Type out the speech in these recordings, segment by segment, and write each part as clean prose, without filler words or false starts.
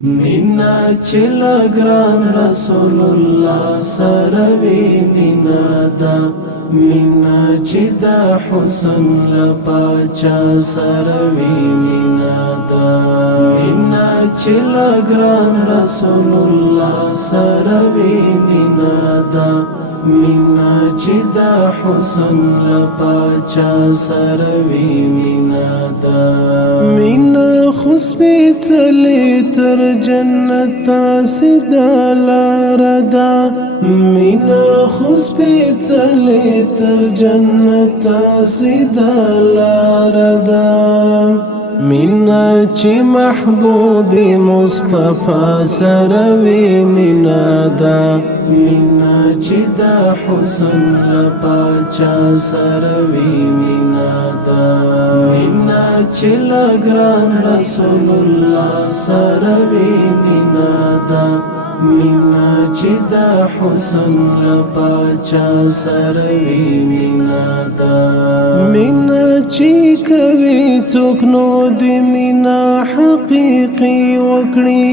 مینا چل گران رسول الله سروي مینا دا مینا چې د حسن لپاچا سروي مینا دا مینا چل گران رسول الله سروي مینا دا مینا چې د حسن لپاچا سروي مینا دا مینا خسبتلی تر جنت سیدا لاردا مینا خسبتلی تر جنت سیدا لاردا مینا چې محبوب مصطفی سروي مینا دا مینا چې د حسن لپاچا سروي مینا دا مینا چې لګران رسول الله سروي مینا دا مینا چې د حسن لپاچا سروي مینا دا مینا چې کوي څوک نو د مینا حقيقي وکړي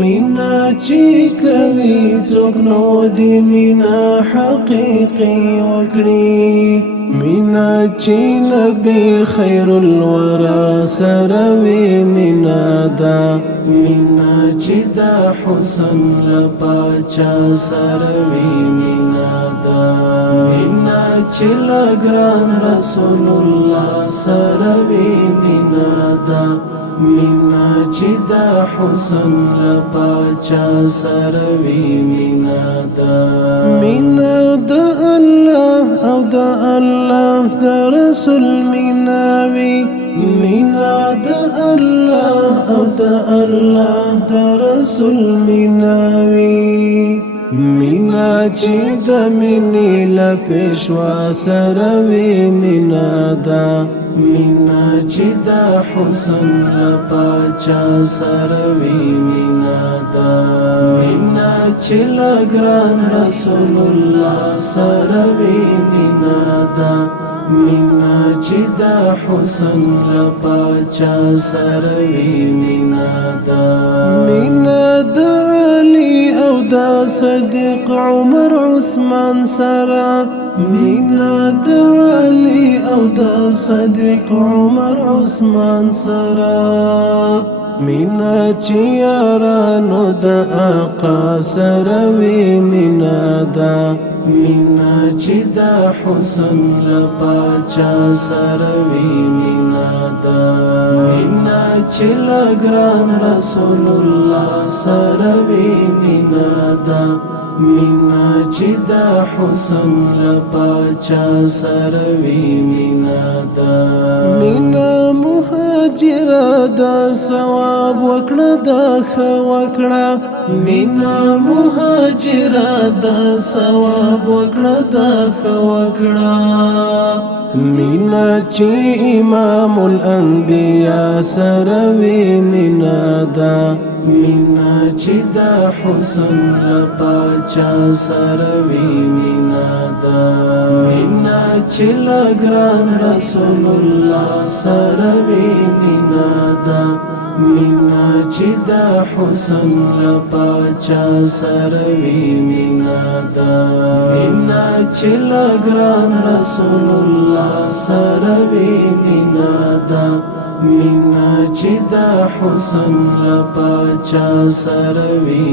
مینا چې کوي څوک نو د مینا حقيقي وکړي مینا چې نبی خیر الورى سروي مینا دا مینا چې د حسن لپاچا سروي مینا دا مینا چې لګران رسول الله سروي مینا دا مینا چې د حسن لپاچا سروي مینا دا مینا د الله او د الله د رسول مینا وی مینا د الله او د الله د رسول مینا وی مینا چې د مینې لپیشوا سروي مینا دا مینا چې د حسن لپاچا سروي مینا دا مینا چې لګران رسول الله سروي مینا دا مینا چې د حسن لپاچا سروي مینا دا مینا د علي او د صدیق عمر عثمان سرا مینا د علي او د صدیق عمر عثمان سرا مینا چې یارانو د آقا سروي مینا دا مینا چې د حسن لپاچا سروي مینا دا مینا چې لګران رسول الله سروي مینا دا مینا چې د حسن لپاچا سروي مینا دا مینا مهاجر دا ثواب وکړه دا ښه وکړه مینا مهاجر دا ثواب وکړه دا ښه وکړه مینا چې امام الانبیاء سروي مینا دا مینا چې د حسن لپاچا سروي مینا دا مینا چې لګران رسول الله سروي مینا دا مینا چې د حسن لپاچا سروي مینا دا مینا چې لګران رسول الله سروي مینا دا مینا چې د حسن لپاچا سروي